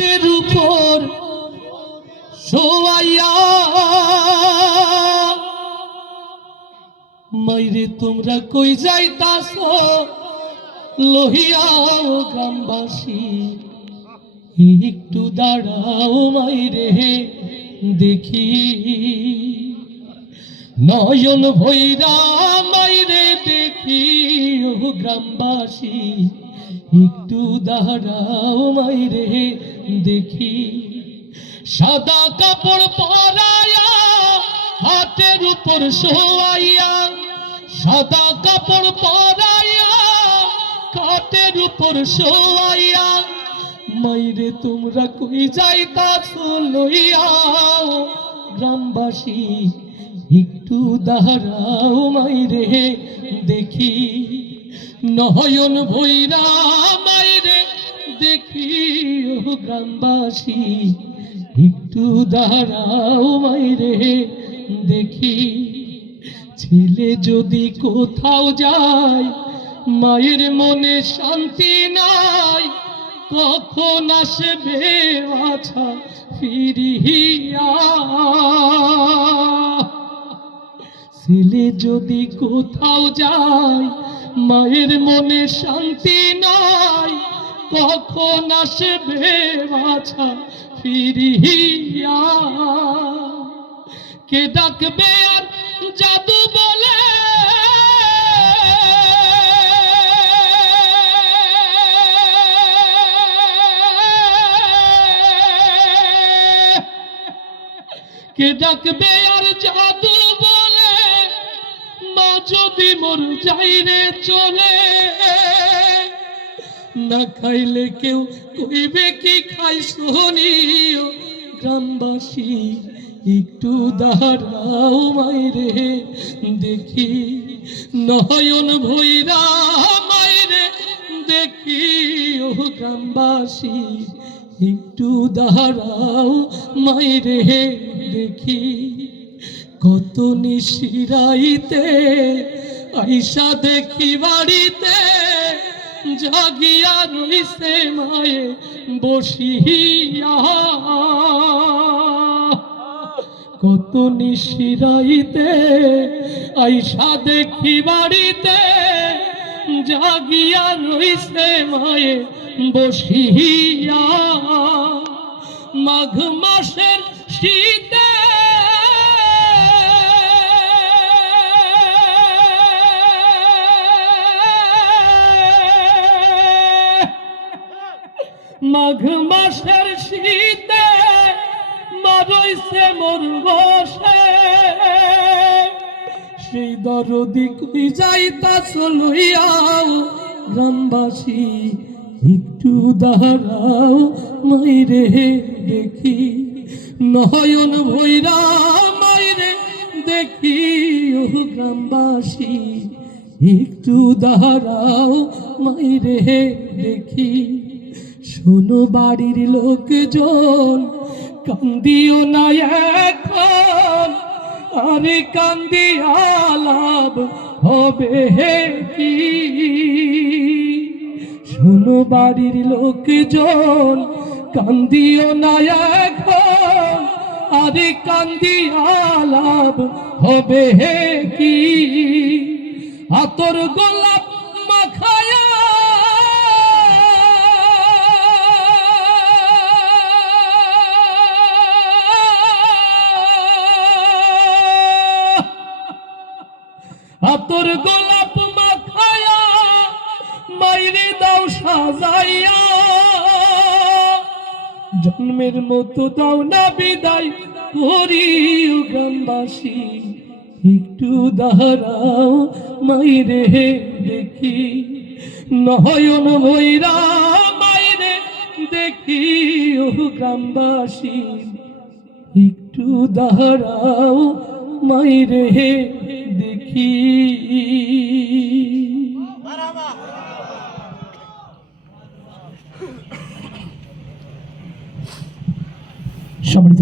তের উপর শোয়াইয়া মাইরে তোমরা কই যাইতাছ লহিয়া গ্রামবাসী একটু দাঁড়াও মাইরে দেখি নয়ন ভৈরা মাইরে দেখি ও গ্রামবাসী একটু দাঁড়াও মাইরে দেখি সাদা কাপড় পরাইয়া হাতের উপর শোয়াইয়া সাদা কাপড় পরাইয়া হাতের উপর শোয়াইয়া মাইরে তোমরা কই যাইতাছ লইয়া গ্রামবাসী একটু দাঁড়াও মাইরে দেখি নয়ন ভৈরা মাইরে দেখি ও গ্রামবাসী একটু দাঁড়াও মাইরে দেখি ছেলে যদি কোথাও যায় মায়ের মনে শান্তি নাই কখন আসবে বাছা ফিরিয়া ছেলে যদি কোথাও যায় মায়ের মনে শান্তি নাই কখন আসবে বাছা ফিরিয়া কে ডাকবে আর জাদু বলে কে ডাকবে আর জাদু বলে মা যদি মোর যাইরে চলে না খাইলে কেউ কইবে কি খাই শুনিও গ্রামবাসী একটু দাঁড়াও মাইরে দেখি নয়ন ভৈরা মাইরে দেখি ও গ্রামবাসী একটু দাঁড়াও মাইরে দেখি কত নিশিরাইতে আইসা দেখি বাড়িতে জাগিয়া রইছে মায়ে বসিয়া কত নিশিরাইতে আইসা দেখি বাড়িতে জাগিয়া রইছে মায়ে বসিয়া মাঘ মাসের শীতে মাঘ মাসের শীতে মারইছে মোর বসে সেই দরদি কই যাইতাছ লইয়াও গ্রামবাসী একটু দাঁড়াও মাইরে দেখি নয়ন ভৈরা মাইরে দেখি ও গ্রামবাসী একটু দাঁড়াও মাইরে দেখি শোনো বাড়ির লোকজন কান্দিও না এখন আরে কান্দিয়া লাভ হবে কি শোনো বাড়ির লোকজন কান্দিও না এখন আরে কান্দিয়া লাভ হবে কি আতর গোলাপ মাখায়া আতর গোলাপ মাখায়া মাইরে দাও সাজাইয়া জন্মের মতো দাও না বিদায় করিও গ্রামবাসী একটু দাঁড়াও মাইরে দেখি নয়ন ভৈরা মাইরে দেখি ও গ্রামবাসী একটু দাঁড়াও মাইরে দেখি সম্মানিত